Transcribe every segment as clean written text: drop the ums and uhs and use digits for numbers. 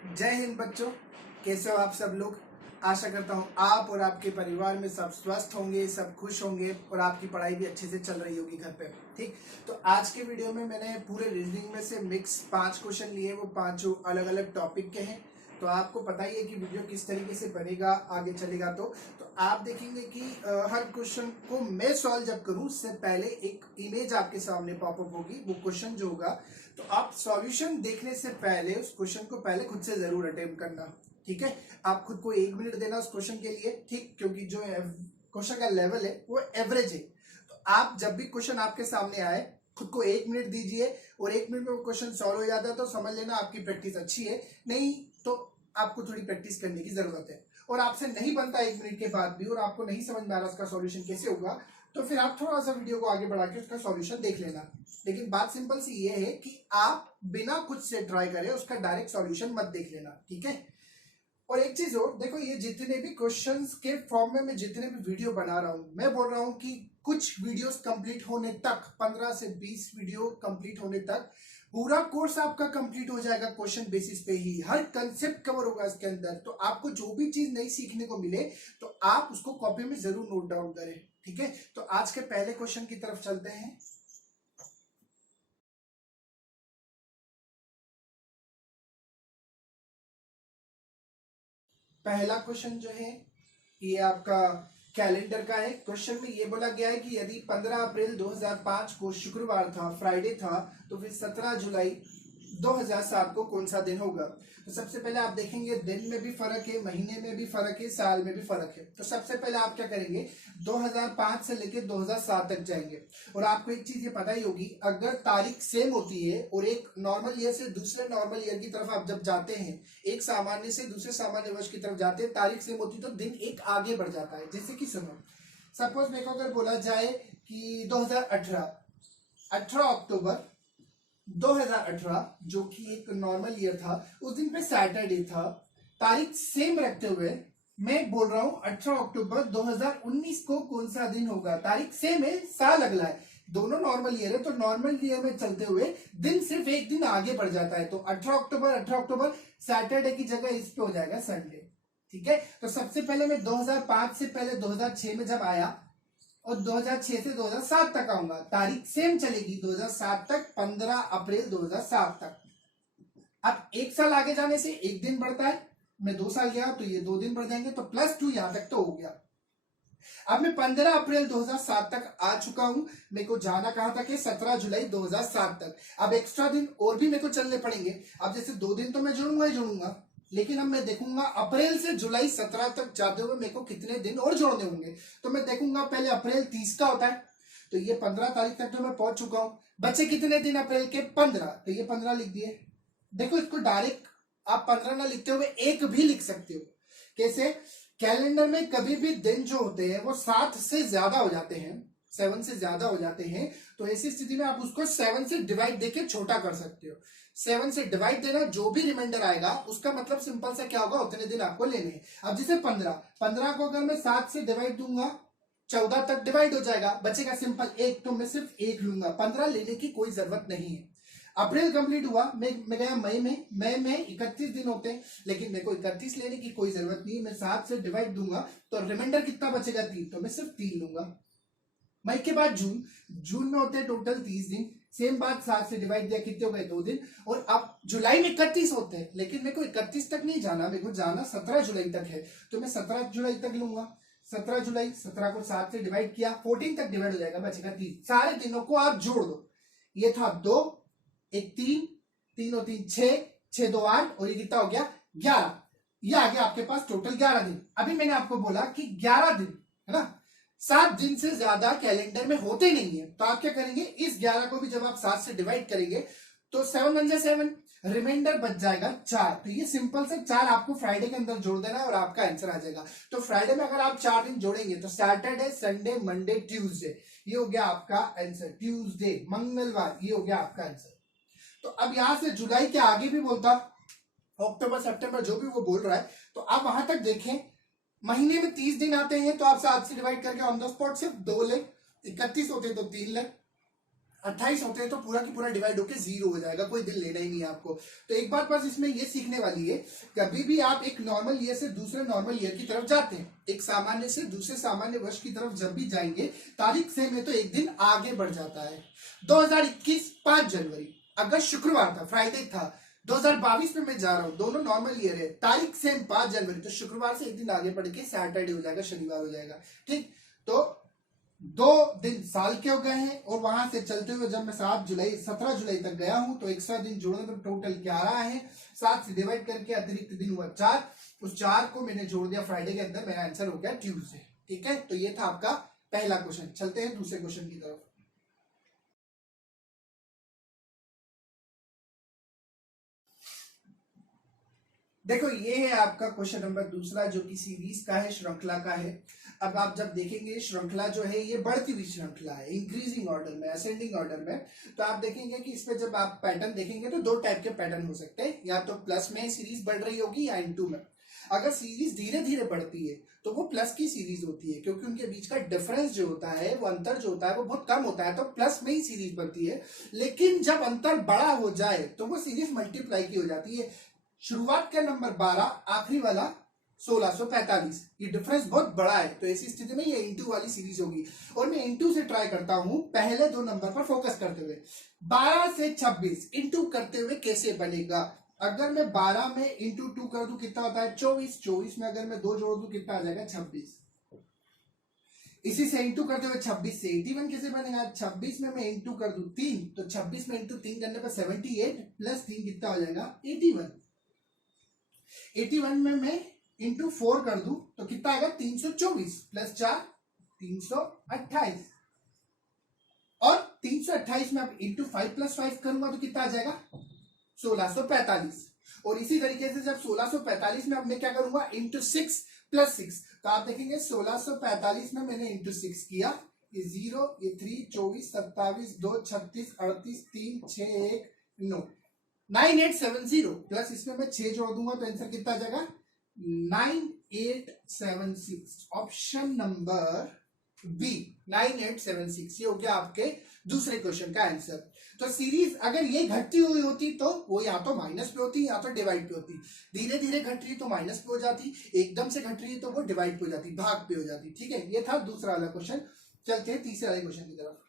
जय हिंद बच्चों, कैसे हो आप सब लोग। आशा करता हूँ आप और आपके परिवार में सब स्वस्थ होंगे, सब खुश होंगे और आपकी पढ़ाई भी अच्छे से चल रही होगी घर पे। ठीक, तो आज के वीडियो में मैंने पूरे रीजनिंग में से मिक्स 5 क्वेश्चन लिए, वो पांचों अलग अलग टॉपिक के हैं। तो आपको पता ही है कि वीडियो किस तरीके से बनेगा, आगे चलेगा। तो आप देखेंगे कि हर क्वेश्चन को मैं सॉल्व जब करूं उससे पहले एक इमेज आपके सामने पॉपअप होगी। वो क्वेश्चन जो होगा, तो आप सॉल्यूशन देखने से पहले उस क्वेश्चन को पहले खुद से जरूर अटेम्प्ट करना। ठीक है, आप खुद को 1 मिनट देना उस क्वेश्चन के लिए। ठीक, क्योंकि जो क्वेश्चन का लेवल है वो एवरेज है। तो आप जब भी क्वेश्चन आपके सामने आए, खुद को 1 मिनट दीजिए और 1 मिनट में वो क्वेश्चन सॉल्व हो जाता है तो समझ लेना आपकी प्रैक्टिस अच्छी है। नहीं तो आपको थोड़ी प्रैक्टिस करने की जरूरत है। और आपसे नहीं बनता 1 मिनट के बाद भी और आपको नहीं समझ में आ रहा उसका सॉल्यूशन कैसे होगा, तो फिर आप थोड़ा सा वीडियो को आगे बढ़ा के उसका सॉल्यूशन देख लेना। लेकिन बात सिंपल सी ये है कि आप बिना खुद से ट्राई करें उसका डायरेक्ट सॉल्यूशन मत देख लेना। ठीक है, और एक चीज और देखो, ये जितने भी क्वेश्चंस के फॉर्म में मैं जितने भी वीडियो बना रहा हूं, मैं बोल रहा हूं कि कुछ वीडियोस कंप्लीट होने तक, 15 से 20 वीडियो कंप्लीट होने तक पूरा कोर्स आपका कंप्लीट हो जाएगा। क्वेश्चन बेसिस पे ही हर कंसेप्ट कवर होगा इसके अंदर। तो आपको जो भी चीज नई सीखने को मिले तो आप उसको कॉपी में जरूर नोट डाउन करें। ठीक है, तो आज के पहले क्वेश्चन की तरफ चलते हैं। पहला क्वेश्चन जो है ये आपका कैलेंडर का है। क्वेश्चन में ये बोला गया है कि यदि 15 अप्रैल 2005 को शुक्रवार था, फ्राइडे था, तो फिर 17 जुलाई 2007 को कौन सा दिन होगा। तो सबसे पहले आप देखेंगे दिन में भी फर्क है, महीने में भी फर्क है, साल में भी फर्क है। तो सबसे पहले आप क्या करेंगे, 2005 से लेकर 2007 तक जाएंगे। और आपको एक चीज ये पता ही होगी, अगर तारीख सेम होती है और एक नॉर्मल ईयर से दूसरे नॉर्मल ईयर की तरफ आप जब जाते हैं, एक सामान्य से दूसरे सामान्य वर्ष की तरफ जाते हैं, तारीख सेम होती है तो दिन एक आगे बढ़ जाता है। जैसे कि सुनो, सपोज मेरे को अगर बोला जाए कि 2018 18 अक्टूबर 2018 जो कि एक नॉर्मल ईयर था, उस दिन पे सैटरडे था, तारीख सेम रखते हुए मैं बोल रहा हूं 18 अक्टूबर 2019 को कौन सा दिन होगा। तारीख सेम है, साल अगला है, दोनों नॉर्मल ईयर है, तो नॉर्मल ईयर में चलते हुए दिन सिर्फ एक दिन आगे बढ़ जाता है। तो 18 अक्टूबर सैटरडे की जगह इस पे हो जाएगा संडे। ठीक है, तो सबसे पहले मैं 2005 से पहले 2006 में जब आया और 2006 से 2007 तक आऊंगा, तारीख सेम चलेगी 2007 तक, 15 अप्रैल 2007 तक। अब एक साल आगे जाने से एक दिन बढ़ता है, मैं 2 साल गया तो ये 2 दिन बढ़ जाएंगे, तो +2 यहां तक तो हो गया। अब मैं 15 अप्रैल 2007 तक आ चुका हूं, मेरे को जाना कहां तक है, 17 जुलाई 2007 तक। अब एक्स्ट्रा दिन और भी मेरे को चलने पड़ेंगे। अब जैसे 2 दिन तो मैं जुड़ूंगा ही जुड़ूंगा, लेकिन अब मैं देखूंगा अप्रैल से जुलाई 17 तक जाते हुए मेरे को कितने दिन और जोड़ने होंगे। तो मैं देखूंगा पहले अप्रैल 30 का होता है, तो ये 15 तारीख तक तो मैं पहुंच चुका हूं। बचे कितने दिन अप्रैल के, 15, तो ये 15 लिख दिए। देखो इसको डायरेक्ट आप 15 ना लिखते हुए एक भी लिख सकते हो। कैसे, कैलेंडर में कभी भी दिन जो होते हैं वो 7 से ज्यादा हो जाते हैं, 7 से ज्यादा हो जाते हैं, तो ऐसी स्थिति में आप उसको 7 से डिवाइड देके छोटा कर सकते हो। 7 से डिवाइड देना, जो भी रिमाइंडर आएगा उसका मतलब सिंपल सा क्या होगा, उतने दिन आपको लेने हैं। अब जैसे 15 को अगर मैं 7 से डिवाइड दूंगा 14 तक डिवाइड हो जाएगा, बचेगा सिंपल 1, तो मैं सिर्फ 1 लूंगा, 15 लेने की कोई जरूरत नहीं है। अप्रैल कंप्लीट हुआ, मैं गया मई में 31 दिन होते हैं, लेकिन मेरे को 31 लेने की कोई जरूरत नहीं है। मैं 7 से डिवाइड दूंगा तो रिमाइंडर कितना बचेगा, 3, तो मैं सिर्फ 3 लूंगा। मई के बाद जून में होते हैं टोटल 30 दिन, सेम बात, 7 से डिवाइड दिया, कितने हो गए, 2 दिन। और अब जुलाई में 31 होते हैं, लेकिन मेरे को 31 तक नहीं जाना, मेरे को जाना 17 जुलाई तक है, तो मैं 17 जुलाई तक लूंगा। 17 जुलाई, 17 को 7 से डिवाइड किया, 14 तक डिवाइड हो जाएगा, बचेगा 3। सारे दिनों को आप जोड़ दो, ये था 2, 1 3, 3 और 3 6, 6 2 8, और ये कितना हो गया, 11। ये आ गया आपके पास टोटल 11 दिन। अभी मैंने आपको बोला कि 11 दिन है ना, 7 दिन से ज्यादा कैलेंडर में होते नहीं है। तो आप क्या करेंगे, इस 11 को भी जब आप 7 से डिवाइड करेंगे तो 7 1 7, रिमाइंडर बच जाएगा 4। तो ये सिंपल से 4 आपको फ्राइडे के अंदर जोड़ देना और आपका आंसर आ जाएगा। तो फ्राइडे में अगर आप 4 दिन जोड़ेंगे तो सैटरडे, संडे, मंडे, ट्यूसडे, ये हो गया आपका आंसर। ट्यूसडे, मंगलवार, ये हो गया आपका आंसर। तो अब यहां से जुलाई के आगे भी बोलता, अक्टूबर, सितंबर, जो भी वो बोल रहा है, तो आप वहां तक देखें, महीने में 30 दिन आते हैं, तो आप 7 से डिवाइड करके ऑन द स्पॉट सिर्फ 2 ले, 31 होते तो 3 ले, 28 होते हैं तो पूरा की पूरा डिवाइड होके 0 हो जाएगा, कोई दिल लेना ही नहीं है आपको। तो एक बात बस इसमें ये सीखने वाली है, कभी भी आप एक नॉर्मल ईयर से दूसरे नॉर्मल ईयर की तरफ जाते हैं, एक सामान्य से दूसरे सामान्य वर्ष की तरफ जब भी जाएंगे, तारीख से में तो एक दिन आगे बढ़ जाता है। 2021 5 जनवरी, अगर शुक्रवार था, फ्राइडे था, 2022 में मैं जा रहा हूं, दोनों नॉर्मल ईयर है, तारीख सेम 5 जनवरी, तो शुक्रवार से एक दिन आगे बढ़ के सैटरडे हो जाएगा, शनिवार हो जाएगा। ठीक, तो 2 दिन साल के हो गए हैं, और वहां से चलते हुए जब मैं 17 जुलाई तक गया हूं तो एक्स्ट्रा दिन जोड़ने तो टोटल क्या आ रहा है, 7 से डिवाइड करके अतिरिक्त दिन हुआ 4, उस 4 को मैंने जोड़ दिया फ्राइडे के अंदर, मेरा आंसर हो गया ट्यूसडे। ठीक है, तो ये था आपका पहला क्वेश्चन। चलते हैं दूसरे क्वेश्चन की तरफ। देखो ये है आपका क्वेश्चन नंबर दूसरा, जो कि सीरीज का है, श्रृंखला का है। अब आप जब देखेंगे श्रृंखला जो है ये बढ़ती हुई श्रृंखला है, इंक्रीजिंग ऑर्डर में, असेंडिंग ऑर्डर में, तो आप देखेंगे कि इसमें जब आप पैटर्न देखेंगे तो 2 टाइप के पैटर्न हो सकते हैं, या तो प्लस में सीरीज बढ़ रही होगी या इनटू में। अगर सीरीज धीरे धीरे बढ़ती है तो वो प्लस की सीरीज होती है, क्योंकि उनके बीच का डिफरेंस जो होता है, वो अंतर जो होता है वो बहुत कम होता है, तो प्लस में ही सीरीज बनती है। लेकिन जब अंतर बड़ा हो जाए तो वो सीरीज मल्टीप्लाई की हो जाती है। शुरुआत का नंबर 12, आखिरी वाला 1645, ये डिफरेंस बहुत बड़ा है, तो ऐसी स्थिति में ये इंटू वाली सीरीज होगी। और मैं इंटू से ट्राई करता हूं, पहले 2 नंबर पर फोकस करते हुए। 12 से 26 इंटू करते हुए कैसे बनेगा? अगर मैं 12 में इंटू 2 कर दूं कितना होता है? 24। 24 में अगर मैं 2 जोड़ दूं कितना आ जाएगा? 26। इसी से इंटू करते हुए 26 से 81 कैसे बनेगा? 26 में मैं इंटू कर दूं 3, तो 26 में इंटू 3 करने पर 78 प्लस 3 कितना हो जाएगा? 81। 81 में मैं इंटू 4 कर दूं तो कितना आएगा? 324 प्लस 4 328, और 328 में अब इंटू 5 प्लस 5 करूंगा तो कितना आ जाएगा? 1645। और इसी तरीके से जब 1645 में अब मैं क्या करूंगा? इंटू 6 प्लस 6, तो आप देखेंगे 1645 में मैंने इंटू 6 किया, ये 0, ये 3, 24, 27, 2, 36, 38, 3, 6, 1, 9, 9870 प्लस इसमें मैं 6 जोड़ दूंगा तो आंसर कितना आ जाएगा? 9876। ऑप्शन नंबर बी 9876, ये हो गया आपके दूसरे क्वेश्चन का आंसर। तो सीरीज अगर ये घटती हुई होती तो वो या तो माइनस पे होती या तो डिवाइड पे होती। धीरे धीरे घट रही तो माइनस पे हो जाती, एकदम से घट रही है तो वो डिवाइड पे हो जाती, भाग पे हो जाती। ठीक है, ये था दूसरा वाला क्वेश्चन। चलते हैं तीसरे वाले क्वेश्चन की तरफ।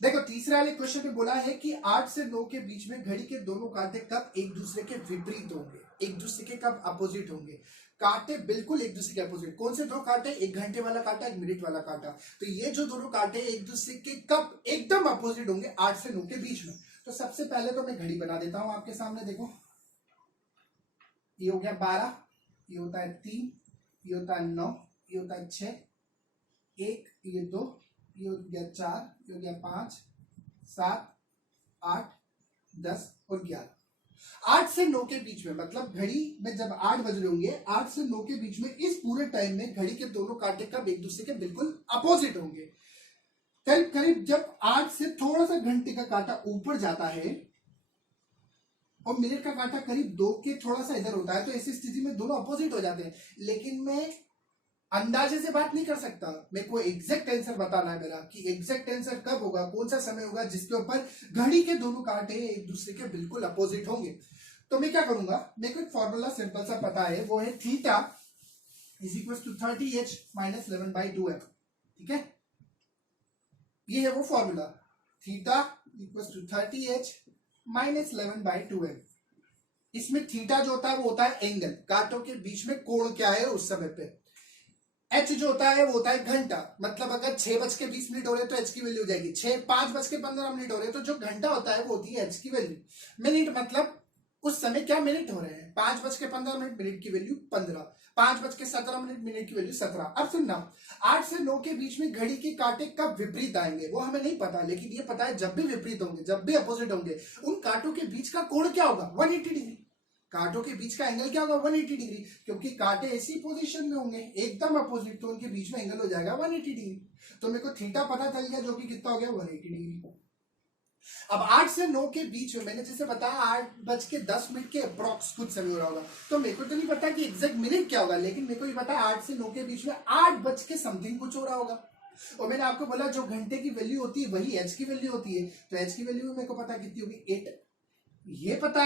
देखो तीसरे वाले क्वेश्चन में बोला है कि 8 से 9 के बीच में घड़ी के दोनों कांटे कब एक दूसरे के विपरीत होंगे, एक दूसरे के कब अपोजिट होंगे। कांटे बिल्कुल एक दूसरे के अपोजिट। कौन से 2 कांटे? 1 घंटे वाला कांटा, 1 मिनट वाला कांटा। तो ये जो दोनों कांटे एक दूसरे के कब एकदम अपोजिट होंगे? 8 से 9 के बीच में। तो सबसे पहले तो मैं घड़ी बना देता हूं आपके सामने। देखो ये हो गया 12, ये होता है 3, ये होता है 9, ये होता है 6, 1, ये 2, ये हो गया 4, ये हो गया 5, 7, 8, 10 और 11। 8 से 9 के बीच में, मतलब घड़ी में जब 8 बज रहे होंगे, 8 से 9 के बीच में इस पूरे टाइम में घड़ी के दोनों कांटे कब एक दूसरे के बिल्कुल अपोजिट होंगे। करीब करीब जब 8 से थोड़ा सा घंटे का कांटा ऊपर जाता है और मिनट का कांटा करीब 2 के थोड़ा सा इधर होता है, तो ऐसी स्थिति में दोनों अपोजिट हो जाते हैं। लेकिन मैं अंदाजे से बात नहीं कर सकता, मेरे को एग्जैक्ट आंसर बताना है मेरा, कि एग्जैक्ट आंसर कब होगा, कौन सा समय होगा जिसके ऊपर घड़ी के दोनों कांटे एक दूसरे के बिल्कुल अपोजिट होंगे। तो मैं क्या करूंगा, मेरे को एक फॉर्मूला सिंपल सा पता है, वो है theta is equal to 30h minus 11/2f। ठीक है, ये है वो formula, theta equal to 30h minus 11/2f। इसमें थीटा जो होता है वो होता है एंगल, कांटों के बीच में कोण क्या है उस समय पे। एच जो होता है वो होता है घंटा, मतलब अगर 6:20 हो रहे तो एच की वैल्यू हो जाएगी 5:15 हो रहे तो जो घंटा होता है वो होती है एच की वैल्यू। मिनट मतलब उस समय क्या मिनट हो रहे हैं, 5:15 मिनट की वैल्यू 15, 5:17 मिनट की वैल्यू 17। अब सुनना, 8 से 9 के बीच में घड़ी के कांटे कब विपरीत आएंगे वो हमें नहीं पता, लेकिन ये पता है जब भी विपरीत होंगे, जब भी अपोजिट होंगे, उन कांटों के बीच का कोण क्या होगा? 180 डिग्री। कांटों के बीच का एंगल क्या होगा? 180 डिग्री, क्योंकि कांटे ऐसी पोजीशन में होंगे एकदम अपोजिट, तो उनके बीच में एंगल हो जाएगा 180 डिग्री। तो मेरे को थीटा पता चल गया, जो कि कितना हो गया? 180 डिग्री। अब 8 से 9 के बीच में मैंने जैसे बताया 8:10 के अप्रॉक्स कुछ समय हो रहा होगा, तो मेरे को तो नहीं पता कि एग्जैक्ट मिनट क्या होगा, लेकिन मेरे को ये पता है 8 से 9 के बीच में 8 के समथिंग कुछ हो रहा होगा। और मैंने आपको बोला जो घंटे की वैल्यू होती है वही एच की वैल्यू होती है, तो एच की वैल्यू मेरे को पता कितनी होगी 8, ये पता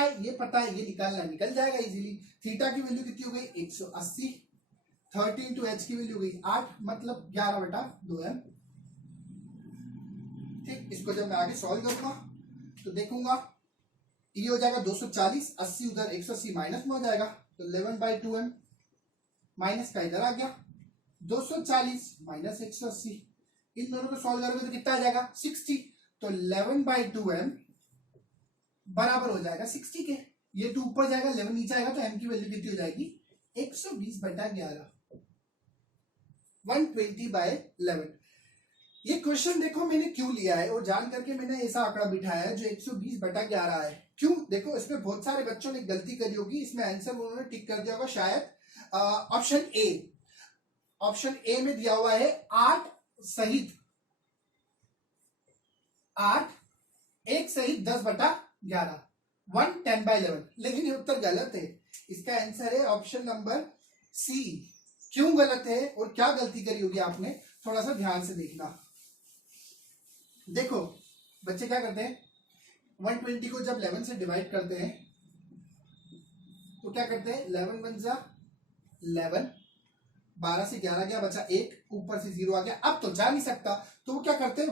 है ये निकालना निकल जाएगा इजीली। थीटा की वैल्यू कितनी हो गई 180, 13 टू एच की वैल्यू हो गई 8 मतलब 11/2m। ठीक, इसको जब मैं आगे सॉल्व करूंगा तो देखूंगा ये हो जाएगा 240, 80 उधर 180 माइनस में हो जाएगा, तो 11/2m माइनस का इधर आ गया 240 माइनस 180, इन दोनों को सॉल्व करोगे तो कितना आ जाएगा 60, तो 11/2m बराबर हो जाएगा 60 के। ये 2 ऊपर जाएगा 11 नीचे आएगा, तो m की वैल्यू कितनी हो जाएगी 120/11, 120/11। ये क्वेश्चन देखो मैंने क्यों लिया है और जान करके मैंने ऐसा आंकड़ा बिठाया है जो 120/11 है। क्यों, देखो इसमें बहुत सारे बच्चों ने गलती करी होगी, इसमें आंसर उन्होंने टिक कर दिया होगा शायद ऑप्शन ए में दिया हुआ है 8 सहित 10/11, 110/11, लेकिन ये उत्तर गलत है। इसका आंसर है ऑप्शन नंबर सी। क्यों गलत है और क्या गलती करी होगी आपने, थोड़ा सा ध्यान से देखना। देखो बच्चे क्या करते हैं, 120 को जब 11 से डिवाइड करते हैं तो क्या करते हैं, 11 1 जा 11, 12 से 11 गया बचा 1, ऊपर से 0 आ गया, अब तो जा नहीं सकता, तो वो क्या करते हैं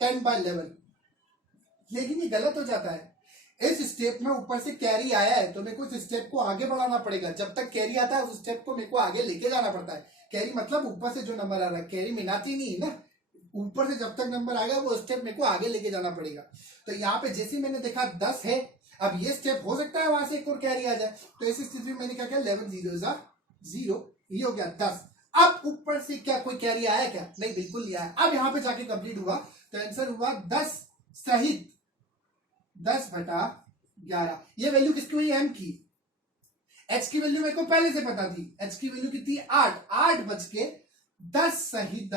110/11, लेकिन ये गलत हो जाता है। इस स्टेप में ऊपर से कैरी आया है तो मेरे को इस स्टेप को आगे बढ़ाना पड़ेगा, जब तक कैरी आता है उस स्टेप को मेरे को आगे लेके जाना पड़ता है। कैरी मतलब ऊपर से जो नंबर आ रहा है, कैरी मिलाती नहीं है ना, ऊपर से जब तक नंबर आएगा वो स्टेप मेरे को आगे लेके जाना पड़ेगा। तो यहाँ पे जैसे मैंने देखा 10 है, अब ये स्टेप हो सकता है वहां से एक और कैरी आ जाए, तो इस स्थिति में मैंने क्या किया 11 0 ये हो गया 10। अब ऊपर से क्या कोई कैरी आया क्या, नहीं बिल्कुल नहीं आया। अब यहाँ पे जाके कंप्लीट हुआ तो आंसर हुआ 10 सहित 10/11। ये वैल्यू किसकी हुई, एम की। एच की वैल्यू मेरे को पहले से पता थी, एच की वैल्यू कितनी 8 सहित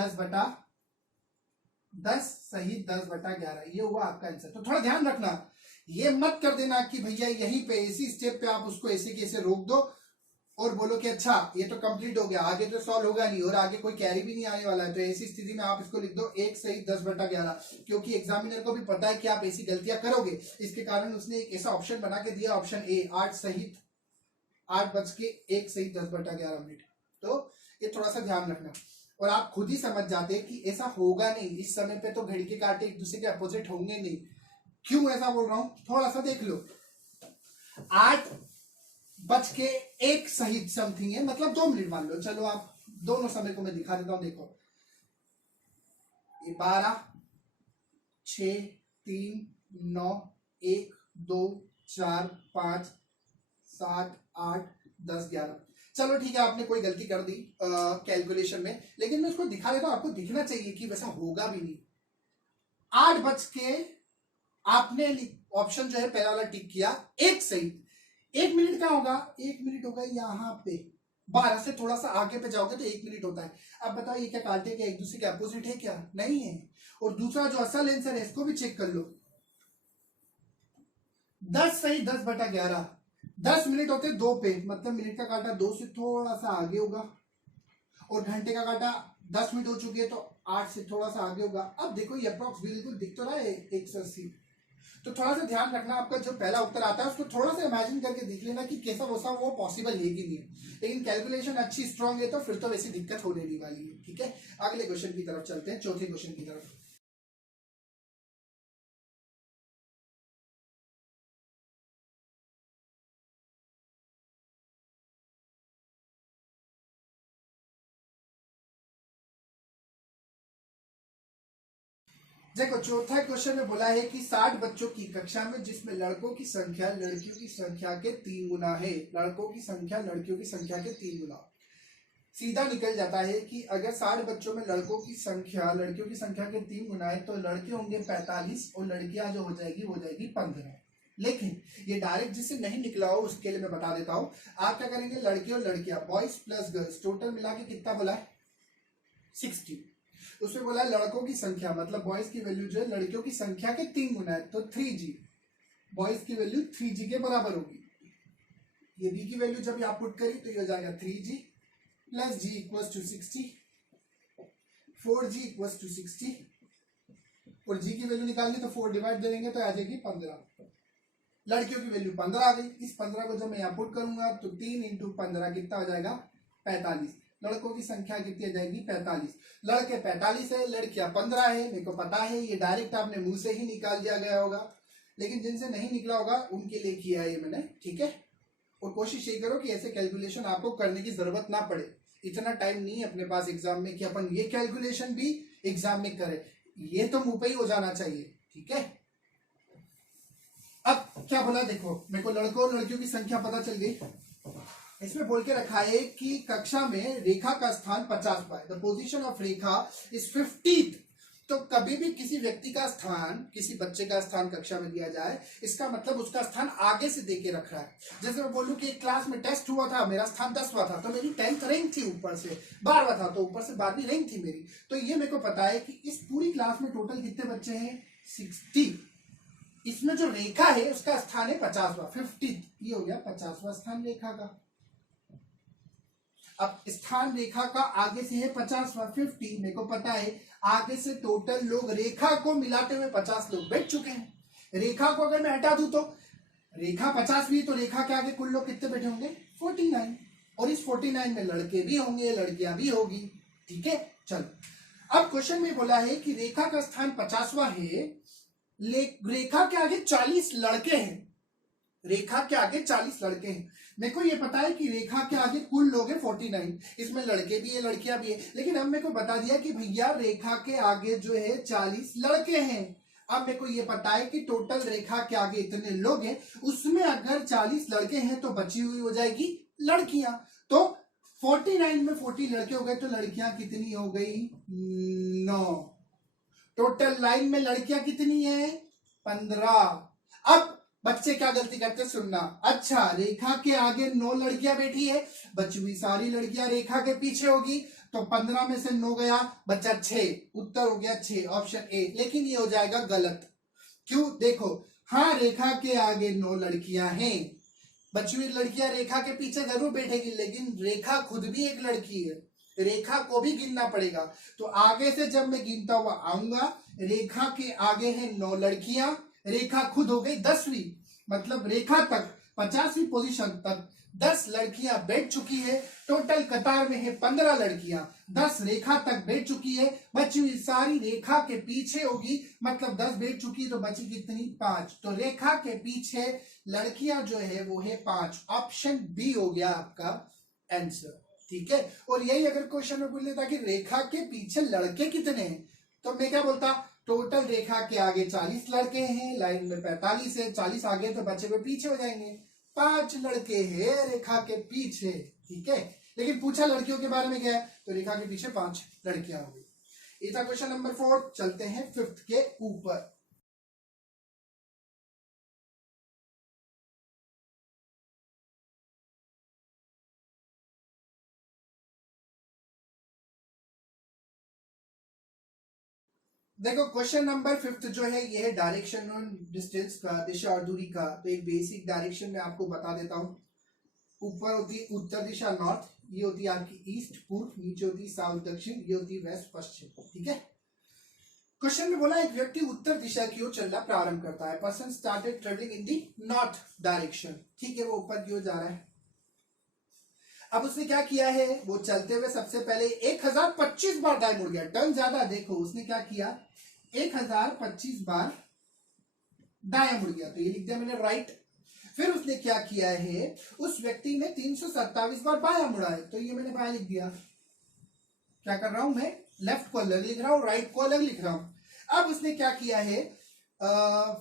10/11, ये हुआ आपका आंसर। तो थोड़ा ध्यान रखना, ये मत कर देना कि भैया यहीं पे इसी स्टेप पे आप उसको ऐसे की ऐसे रोक दो और बोलो कि अच्छा ये तो कंप्लीट हो गया, आगे तो सॉल्व होगा नहीं और आगे कोई कैरी भी नहीं आने वाला है, तो ऐसी स्थिति में आप इसको लिख दो 1 सहित 10/11, क्योंकि एग्जामिनर को भी पता है कि आप ऐसी गलतियां करोगे, इसके कारण उसने एक ऐसा ऑप्शन बना के दिया, ऑप्शन ए 8 सहित 8:01 सहित 10/11। तो ये थोड़ा सा ध्यान रखना, और आप खुद ही समझ जाते कि ऐसा होगा नहीं, इस समय पे तो घड़ी के कांटे एक दूसरे के अपोजिट होंगे नहीं। क्यों ऐसा बोल रहा हूं, थोड़ा सा देख लो, 8:01 सहित समथिंग है, मतलब 2 मिनट मान लो, चलो आप दोनों समय को मैं दिखा देता हूं। देखो ये 12 6 3 9 1 2 4 5 7 8 10 11, चलो ठीक है आपने कोई गलती कर दी कैलकुलेशन में, लेकिन मैं उसको दिखा देता हूं, आपको दिखना चाहिए कि वैसा होगा भी नहीं। 8 आपने ऑप्शन जो है पहला वाला टिक किया 1 सहित, 1 मिनट का होगा, 1 मिनट होगा यहाँ पे, 12 से थोड़ा सा आगे पे जाओगे तो 1 मिनट होता है। अब बताओ ये क्या कांटे के एक दूसरे के अपोजिट है क्या, नहीं है। और दूसरा जो असल आंसर है इसको भी चेक कर लो, 10 सहित 10/11, 10 मिनट होते 2 पे, मतलब मिनट का कांटा 2 से थोड़ा सा आगे होगा, और घंटे का कांटा 10 मिनट हो चुकी है तो 8 से थोड़ा सा आगे होगा। अब देखो ये अप्रॉक्स बिल्कुल दिख तो रहा है 180, तो थोड़ा सा ध्यान रखना, आपका जो पहला उत्तर आता है उसको थोड़ा सा इमेजिन करके देख लेना कि कैसा वैसा वो पॉसिबल है कि नहीं, लेकिन कैलकुलेशन अच्छी स्ट्रांग है तो फिर तो वैसी दिक्कत होने नहीं वाली है। ठीक है, अगले क्वेश्चन की तरफ चलते हैं, चौथे क्वेश्चन की तरफ। देखो चौथा क्वेश्चन में बोला है कि 60 बच्चों की कक्षा में जिसमें लड़कों की संख्या लड़कियों की संख्या के 3 गुना है, लड़कों की संख्या लड़कियों की संख्या के 3 गुना, सीधा निकल जाता है कि अगर 60 बच्चों में लड़कों की संख्या लड़कियों की संख्या के 3 गुना है तो लड़के होंगे 45 और लड़कियां जो हो जाएगी 15। लेकिन ये डायरेक्ट जिससे नहीं निकला हो उसके लिए मैं बता देता हूं, आप क्या करेंगे, लड़के और लड़कियां बॉयज प्लस गर्ल्स टोटल मिला के कितना बोला है 60, उसमें बोला लड़कों की संख्या मतलब बॉयज की वैल्यू जो है लड़कियों की संख्या के 3 गुना है, तो 3G, बॉयज की वैल्यू 3G के बराबर होगी। ये बी की वैल्यू जब आप पुट करी तो ये हो जाएगा 3G plus G equals to 60, 4G equals to 60, और G की वैल्यू निकालनी तो 4 डिवाइड दे देंगे तो आ जाएगी 15। लड़कियों की वैल्यू 15 आ गई। इस 15 को जब मैं यहाँ पुट करूंगा तो 3 इंटू 15 कितना हो जाएगा 45। लड़कों की संख्या कितनी आ जाएगी 45। लड़के 45 है, लड़कियां 15 है। मेरे को पता है ये डायरेक्ट आपने मुंह से ही निकाल दिया गया होगा, लेकिन जिनसे नहीं निकला होगा उनके लिए किया है ये मैंने, ठीक है। और कोशिश ये करो कि ऐसे कैलकुलेशन आपको करने की जरूरत ना पड़े। इतना टाइम नहीं है अपने पास एग्जाम में कि अपन ये कैलकुलेशन भी एग्जाम में करें, ये तो मुंह पे ही हो जाना चाहिए, ठीक है। अब क्या बोला देखो, मेरे को लड़कों और लड़कियों की संख्या पता चल गई। इसमें बोल के रखा है कि कक्षा में रेखा का स्थान 50 by the position of Rekha is 50th। तो कभी भी किसी व्यक्ति का स्थान, किसी बच्चे का स्थान कक्षा में दिया जाए, इसका मतलब उसका स्थान आगे से देके रख रहा है। जैसे मैं बोलूं कि एक क्लास में टेस्ट हुआ था, मेरा स्थान 10वां था, तो मेरी 10th रैंक थी, ऊपर से 12वां था तो ऊपर से 12वीं रैंक थी मेरी। तो ये मेरे को पता है कि इस पूरी क्लास में टोटल कितने बच्चे हैं 60। इसमें जो रेखा है उसका स्थान है 50वां, 50th, ये हो गया 50वां स्थान रेखा का। अब स्थान रेखा का आगे से है 50वां 50, मेरे को पता है आगे से टोटल लोग रेखा को मिलाते हुए 50 लोग बैठ चुके हैं। रेखा को अगर मैं हटा दूं तो रेखा 50वीं, तो रेखा के आगे कुल लोग कितने बैठे होंगे 49, और इस 49 में लड़के भी होंगे लड़कियां भी होगी, ठीक है। चलो अब क्वेश्चन में बोला है कि रेखा का स्थान 50वां है, रेखा के आगे 40 लड़के हैं, रेखा के आगे 40 लड़के हैं। मेरे को ये पता है कि रेखा के आगे कुल लोग हैं 49, इसमें लड़के भी है लड़कियां भी है, लेकिन अब मेरे को बता दिया कि भैया रेखा के आगे जो है 40 लड़के हैं। अब मेरे को ये पता है कि टोटल रेखा के आगे इतने लोग हैं, उसमें अगर 40 लड़के हैं तो बची हुई हो जाएगी लड़कियां। तो 49 में 40 लड़के हो गए तो लड़कियां कितनी हो गई 9। टोटल लाइन में लड़कियां कितनी है 15। अब बच्चे क्या गलती करते सुनना, अच्छा रेखा के आगे 9 लड़कियां बैठी है, बची हुई सारी लड़कियां रेखा के पीछे होगी, तो 15 में से 9 गया, बचा 6, उत्तर हो गया 6, ऑप्शन ए। लेकिन ये हो जाएगा गलत, क्यों देखो, हाँ रेखा के आगे 9 लड़कियां हैं, बची हुई लड़कियां रेखा के पीछे जरूर बैठेगी, लेकिन रेखा खुद भी एक लड़की है, रेखा को भी गिनना पड़ेगा। तो आगे से जब मैं गिनता हुआ आऊंगा, रेखा के आगे है 9 लड़कियां, रेखा खुद हो गई 10वीं, मतलब रेखा तक 50वीं पोजीशन तक 10 लड़कियां बैठ चुकी है। टोटल कतार में है 15 लड़कियां, 10 रेखा तक बैठ चुकी है, बची हुई सारी रेखा के पीछे होगी, मतलब 10 बैठ चुकी है तो बची कितनी 5। तो रेखा के पीछे लड़कियां जो है वो है 5, ऑप्शन बी हो गया आपका आंसर, ठीक है। और यही अगर क्वेश्चन में पूछ लेता कि रेखा के पीछे लड़के कितने हैं, तो मैं क्या बोलता, टोटल रेखा के आगे 40 लड़के हैं, लाइन में 45 है, 40 आगे तो बचे हुए पीछे हो जाएंगे, 5 लड़के हैं रेखा के पीछे, ठीक है। लेकिन पूछा लड़कियों के बारे में क्या है, तो रेखा के पीछे 5 लड़कियां हो गई। ये था क्वेश्चन नंबर 4। चलते हैं 5th के ऊपर। देखो क्वेश्चन नंबर 5th जो है ये है डायरेक्शन और डिस्टेंस का, दिशा और दूरी का। तो एक बेसिक डायरेक्शन में आपको बता देता हूँ। ऊपर होती है उत्तर दिशा नॉर्थ, ये होती है आपकी ईस्ट पूर्व, नीचे होती है साउथ दक्षिण, ये होती है वेस्ट पश्चिम, ठीक है। क्वेश्चन में बोला एक व्यक्ति उत्तर दिशा की ओर चलना प्रारंभ करता है। Person started travelling in the north direction, ठीक है, वो ऊपर की ओर जा रहा है। अब उसने क्या किया है, वो चलते हुए सबसे पहले 1025 बार दाएं मुड़ गया। टर्न ज्यादा, देखो उसने क्या किया 1025 बार दाएं मुड़ गया, तो ये लिख दिया मैंने राइट। फिर उसने क्या किया है, उस व्यक्ति ने 327 बार बायां मुड़ा है, तो ये मैंने बायां लिख दिया। क्या कर रहा हूं मैं, लेफ्ट को अलग लिख रहा हूं, राइट को अलग लिख रहा हूं। अब उसने क्या किया है,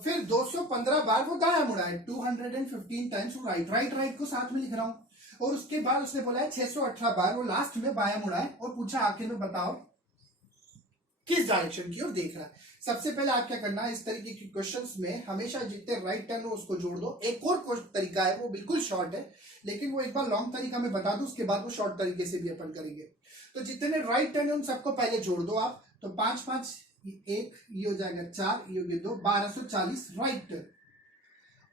फिर 215 बार वो दायां मुड़ा है, 215 टाइम्स राइट को साथ में लिख रहा हूं। और उसके बाद उसने बोला है 618 बार वो लास्ट में बायां मुड़ा है, और पूछा आखिर में बताओ किस डायरेक्शन की ओर देख रहा है। सबसे पहले आप क्या करना है, इस तरीके की क्वेश्चंस में हमेशा जितने राइट टर्न हो उसको जोड़ दो। एक और तरीका है, वो बिल्कुल शॉर्ट है, लेकिन वो एक बार लॉन्ग तरीका मैं बता दूं, उसके बाद वो शॉर्ट तरीके से भी अपन करेंगे। तो जितने राइट टर्न है उन सबको पहले जोड़ दो आप, तो 5 5 1, ये हो जाएगा 4, ये हो गया 2, 1240 राइट टर्न।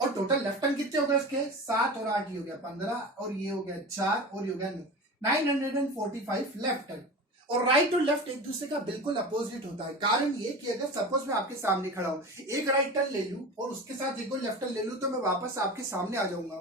और टोटल लेफ्ट टर्न कितने हो गए उसके? 7 और 8, ये हो गया 15, और ये हो गया 4 और ये हो गया 9, 945 लेफ्ट टर्न। और राइट और लेफ्ट एक दूसरे का बिल्कुल अपोजिट होता है। कारण ये कि अगर सपोज मैं आपके सामने खड़ा हूं, एक राइट टर्न ले लूं और उसके साथ एक और लेफ्ट टर्न ले लूं, तो मैं वापस आपके सामने आ जाऊंगा।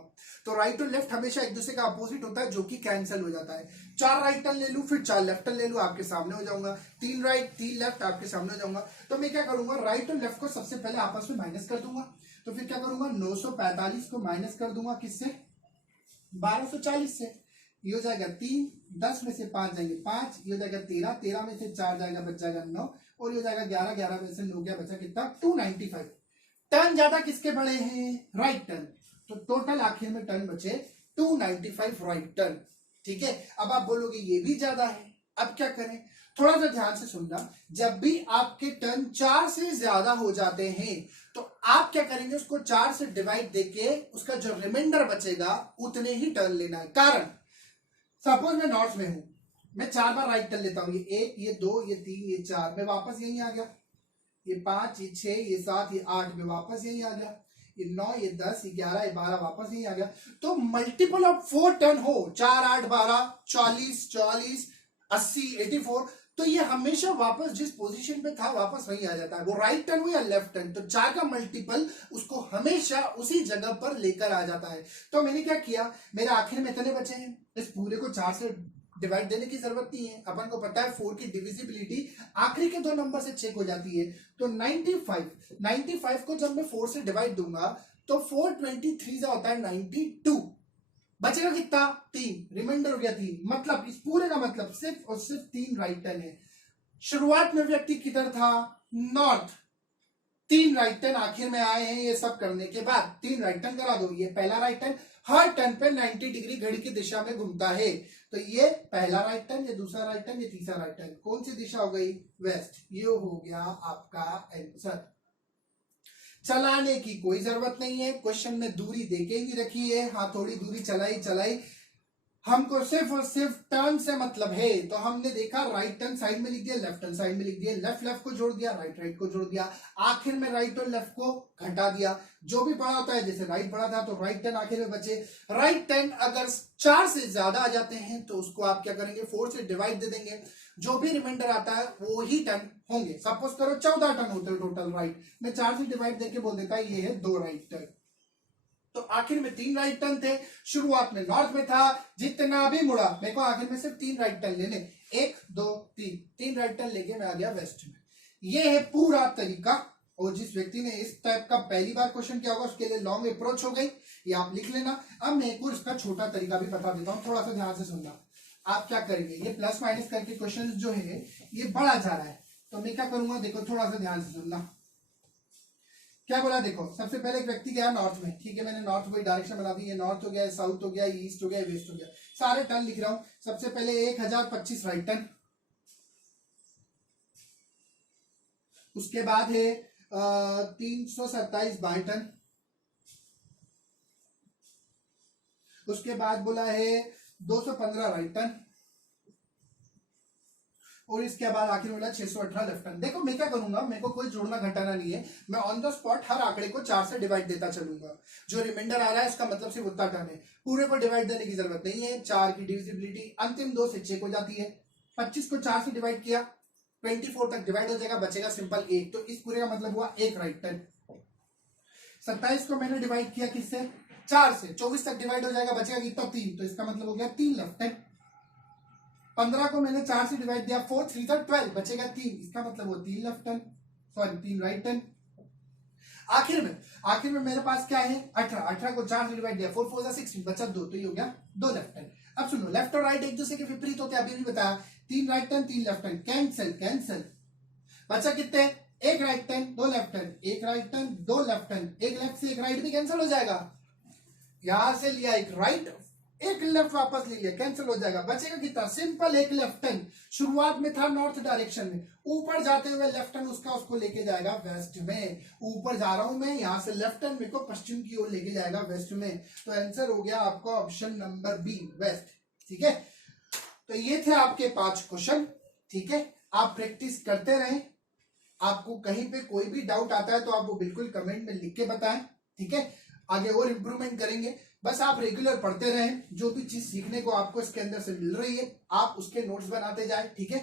तो राइट और लेफ्ट हमेशा एक दूसरे का अपोजिट होता है, जो कि कैंसिल हो जाता है। 4 राइट टर्न ले लूं, फिर 4 लेफ्ट टर्न ले लूं, आपके सामने हो जाऊंगा। 3 राइट 3 लेफ्ट, आपके सामने हो जाऊंगा। तो मैं क्या करूंगा, राइट और लेफ्ट को सबसे पहले आपस में माइनस कर दूंगा। तो फिर क्या करूंगा, 945 को माइनस कर दूंगा किससे? 1240 से। ये हो जाएगा 3, 10 में से 5 जाएंगे 5, ये हो जाएगा 13, 13 में से 4 जाएगा, बच जाएगा 9, और ये हो जाएगा 11, 11 में से 9 गया, बचा कितना? 295। टर्न ज्यादा किसके बड़े हैं? Right turn. तो टोटल आखिर में टर्न बचे 295 राइट टर्न। ठीक है, अब आप बोलोगे ये भी ज्यादा है, अब क्या करें? थोड़ा सा ध्यान से सुनना। जब भी आपके टर्न 4 से ज्यादा हो जाते हैं, तो आप क्या करेंगे, उसको 4 से डिवाइड देके उसका जो रिमाइंडर बचेगा उतने ही टर्न लेना है। कारण सपोज मैं नॉर्थ में हूं, मैं 4 बार राइट टर्न लेता हूं, ये 1, ये 2, ये 3, ये 4, मैं वापस यहीं आ गया। ये 5, ये 6, ये 7, ये 8, में वापस यहीं आ गया। ये 9, ये 10, ये 11, ये 12, वापस यहीं आ गया। तो मल्टीपल ऑफ 4 टर्न हो, 4 8 12 40 40 80 84, तो ये हमेशा वापस जिस पोजीशन पे था वापस वहीं आ जाता है। वो राइट टर्न हो या लेफ्ट टर्न, तो 4 का मल्टीपल उसको हमेशा उसी जगह पर लेकर आ जाता है। तो मैंने क्या किया, मेरे आखिर में इतने बचे हैं, इस पूरे को 4 से डिवाइड देने की जरूरत नहीं है। अपन को पता है 4 की डिविजिबिलिटी आखिरी के 2 नंबर से चेक हो जाती है। तो 95 को जब मैं 4 से डिवाइड दूंगा तो 423 से होता है 92, बचेगा कितना? 3, रिमाइंडर हो गया 3। मतलब इस पूरे का मतलब सिर्फ और सिर्फ 3 राइट टर्न है। शुरुआत में व्यक्ति किधर था? नॉर्थ। 3 राइट टर्न आखिर में आए हैं। ये सब करने के बाद 3 राइट टर्न करा दो। ये पहला राइट टर्न हर टर्न पे 90 डिग्री घड़ी की दिशा में घूमता है। तो ये पहला राइट टर्न, ये दूसरा राइट टर्न, ये तीसरा राइट टर्न। कौन सी दिशा हो गई? वेस्ट। ये हो गया आपका आंसर। चलाने की कोई जरूरत नहीं है, क्वेश्चन में दूरी देके ही रखी है। हाँ, थोड़ी दूरी चलाई, हमको सिर्फ और सिर्फ टर्न से मतलब है। तो हमने देखा राइट टर्न साइड में लिख दिया, लेफ्ट टर्न साइड में लिख दिया, लेफ्ट को जोड़ दिया, राइट को जोड़ दिया, आखिर में राइट और लेफ्ट को घटा दिया। जो भी बड़ा होता है, जैसे राइट बड़ा था तो राइट टर्न आखिर में बचे। राइट टर्न अगर 4 से ज्यादा आ जाते हैं तो उसको आप क्या करेंगे, 4 से डिवाइड दे देंगे। जो भी रिमाइंडर आता है वो ही टर्न होंगे। सपोज करो 14 टर्न होते हैं टोटल राइट, मैं 4 से डिवाइड देके बोल देता है ये है 2 राइट टर्न। तो आखिर में 3 राइट टर्न थे। शुरुआत में नॉर्थ में था, जितना भी मुड़ा मेरे को आखिर में सिर्फ 3 राइट टर्न लेने, 1 2 3 राइट टर्न लेके मैं आ गया वेस्ट में। ये है पूरा तरीका। और जिस व्यक्ति ने इस टाइप का पहली बार क्वेश्चन किया होगा उसके लिए लॉन्ग अप्रोच हो गई, ये आप लिख लेना। अब मैं एक और इसका छोटा तरीका भी बता देता हूँ, थोड़ा सा ध्यान से सुनना। आप क्या करेंगे, ये प्लस माइनस करके क्वेश्चन जो है ये बढ़ा जा रहा है, तो मैं क्या करूंगा, देखो थोड़ा सा ध्यान से सुनना। क्या बोला, देखो सबसे पहले एक व्यक्ति गया नॉर्थ में, ठीक है, मैंने नॉर्थ को डायरेक्शन बना दी, ये नॉर्थ हो गया, साउथ हो गया, ईस्ट हो गया, वेस्ट हो गया, सारे टर्न लिख रहा हूं। सबसे पहले 1025 राइट टर्न, उसके बाद है 327 बाई टर्न, उसके बाद बोला है 215 राइट टर्न, और इसके बाद आखिर बोला 618 लेफ्ट टर्न। देखो मैं क्या करूंगा, मेरे को कोई जोड़ना घटाना नहीं है, मैं ऑन द स्पॉट हर आंकड़े को 4 से डिवाइड देता चलूंगा। जो रिमाइंडर आ रहा है उसका मतलब सिर्फ उतना टर्न है, पूरे को डिवाइड देने की जरूरत नहीं है। 4 की डिविजिबिलिटी अंतिम 2 से चेक हो जाती है। 25 को 4 से डिवाइड किया, 24 तक डिवाइड हो जाएगा, बचेगा सिंपल 1, तो इस पूरे का मतलब हुआ 1 राइट टर्न। 27 को मैंने डिवाइड किया किससे? 4 से, 24 तक डिवाइड हो जाएगा, बचेगा कितना? 3, तो इसका मतलब हो गया 3 लेफ्ट टर्न। 15 को मैंने 4 से डिवाइड दिया, 4 3 12, बचेगा 3, इसका मतलब वो 3 left turn, sorry 3 right turn. आखिर में मेरे पास क्या है? 18 को 4 से डिवाइड दिया, 4 4 16, बचा 2, तो ये हो गया 2 लेफ्ट टर्न। अब सुनो, लेफ्ट और राइट एक दूसरे के विपरीत होते हैं, अभी भी बताया। 3 right turn 3 left turn, cancel, बचा कितने? 1 right turn 2 left turn, 1 right turn 2 left turn, 1 left से 1 राइट भी कैंसिल हो जाएगा। यहां से लिया 1 राइट, 1 लेफ्ट वापस ले लिया, कैंसिल हो जाएगा, बचेगा कितना? Simple 1 left turn. शुरुआत में था नॉर्थ डायरेक्शन में, ऊपर जाते हुए लेफ्ट टर्न उसको लेके जाएगा वेस्ट में। ऊपर जा रहा हूं मैं, यहां से लेफ्ट टर्न मेरे को पश्चिम की ओर लेके जाएगा वेस्ट में। तो आंसर हो गया आपका ऑप्शन नंबर बी, वेस्ट। ठीक है, तो ये थे आपके 5 क्वेश्चन। ठीक है, आप प्रैक्टिस करते रहें। आपको कहीं पे कोई भी डाउट आता है तो आप वो बिल्कुल कमेंट में लिख के बताएं, ठीक है। आगे और इंप्रूवमेंट करेंगे। बस आप रेगुलर पढ़ते रहें, जो भी चीज सीखने को आपको इसके अंदर से मिल रही है आप उसके नोट्स बनाते जाएं, ठीक है।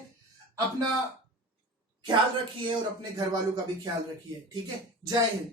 अपना ख्याल रखिए और अपने घर वालों का भी ख्याल रखिए, ठीक है। जय हिंद।